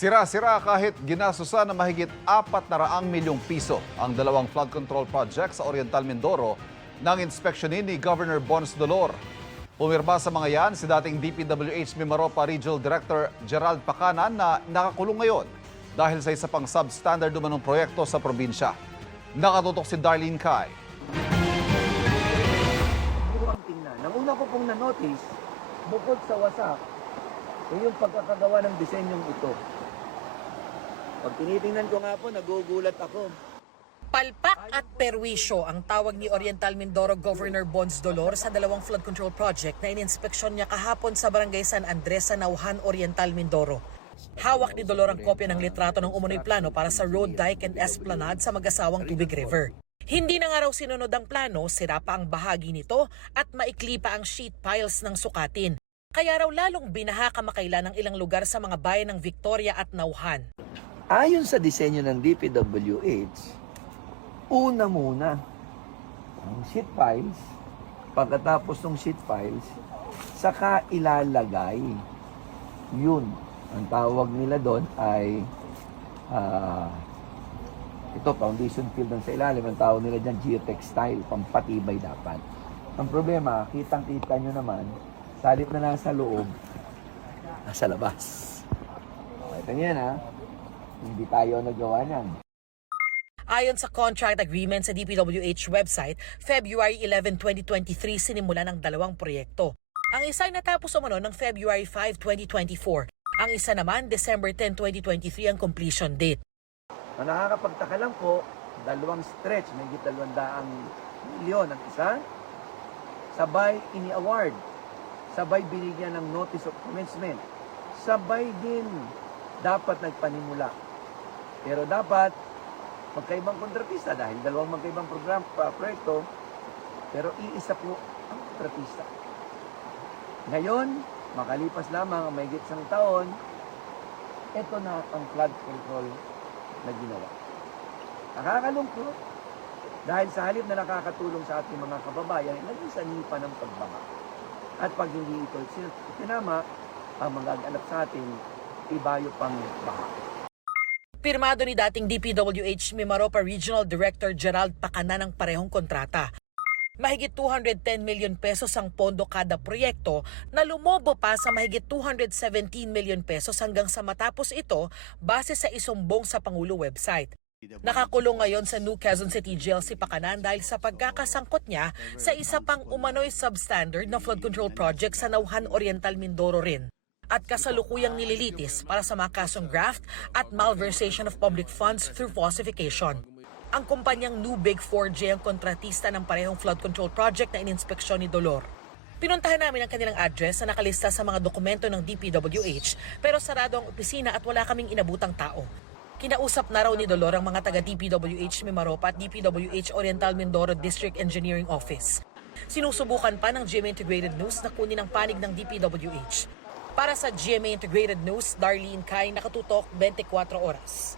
Sira-sira kahit ginasusan na mahigit 400 milyong piso ang dalawang flood control project sa Oriental Mindoro ng inspeksyonin ni Governor Bons Dolor. Pumirma sa mga yan si dating DPWH Mimaropa Regional Director Gerald Pacanan na nakakulong ngayon dahil sa isa pang substandard umanong proyekto sa probinsya. Nakatutok si Darlene Kai. Ang una ko pong na-notice, bukod sa wasak, yung pagkakagawa ng disenyong ito. Pag tinitingnan ko nga po, nagugulat ako. Palpak at perwisyo ang tawag ni Oriental Mindoro Governor Bons Dolor sa dalawang flood control project na ininspeksyon niya kahapon sa Barangay San Andres sa Nauhan, Oriental Mindoro. Hawak ni Dolor ang kopya ng litrato ng umunoy plano para sa road, dike and esplanade sa mag-asawang Tubig River. Hindi na nga raw sinunod ang plano, sira pa ang bahagi nito at maikli pa ang sheet piles ng sukatin. Kaya raw lalong binaha kamakailan ng ilang lugar sa mga bayan ng Victoria at Nauhan. Ayon sa disenyo ng DPWH, una muna ang sheet piles, pagkatapos ng sheet piles, saka ilalagay. Yun, ang tawag nila doon ay ito, foundation field ng sa ilalim. Ang tawag nila dyan, geotextile, pampatibay dapat. Ang problema, kitang-kita nyo naman, salit na nasa loob, nasa labas. Ito niyan ha, hindi tayo nagawa niyan. Ayon sa contract agreement sa DPWH website, February 11, 2023 sinimula ng dalawang proyekto. Ang isa ay natapos umano ng February 5, 2024. Ang isa naman, December 10, 2023 ang completion date. Ang nakakapagtaka lang po, dalawang stretch, may 200 milyon ang isa, sabay ini-award, sabay binigyan ng notice of commencement, sabay din dapat nagpanimula. Pero dapat magkaibang kontratista dahil dalawang magkaibang proyekto, pero iisa po ang kontratista. Ngayon, makalipas lamang ang mahigit isang taon, ito na ang flood control na ginawa. Nakakalungkot dahil sa halip na nakakatulong sa ating mga kababayan, naging sanipa ng pagbaha. At pag hindi ito tinama, ang magaganap sa atin, ibayo pang baha. Pirmado ni dating DPWH Mimaropa Regional Director Gerald Pacanan ang parehong kontrata. Mahigit 210 million pesos ang pondo kada proyekto na lumobo pa sa mahigit 217 million pesos hanggang sa matapos ito base sa isumbong sa Pangulo website. Nakakulong ngayon sa New Quezon City Jail si Pacanan dahil sa pagkakasangkot niya sa isa pang umano'y substandard na flood control project sa Nauhan, Oriental Mindoro rin. At kasalukuyang nililitis para sa mga kasong graft at malversation of public funds through falsification. Ang kumpanyang New Big 4J ang kontratista ng parehong flood control project na ininspeksyon ni Dolor. Pinuntahan namin ang kanilang address na nakalista sa mga dokumento ng DPWH pero sarado ang opisina at wala kaming inabutang tao. Kinausap na raw ni Dolor ang mga taga DPWH Mimaropa at DPWH Oriental Mindoro District Engineering Office. Sinusubukan pa ng GMA Integrated News na kunin ang panig ng DPWH. Para sa GMA Integrated News, Darlene Kai, nakatutok 24 oras.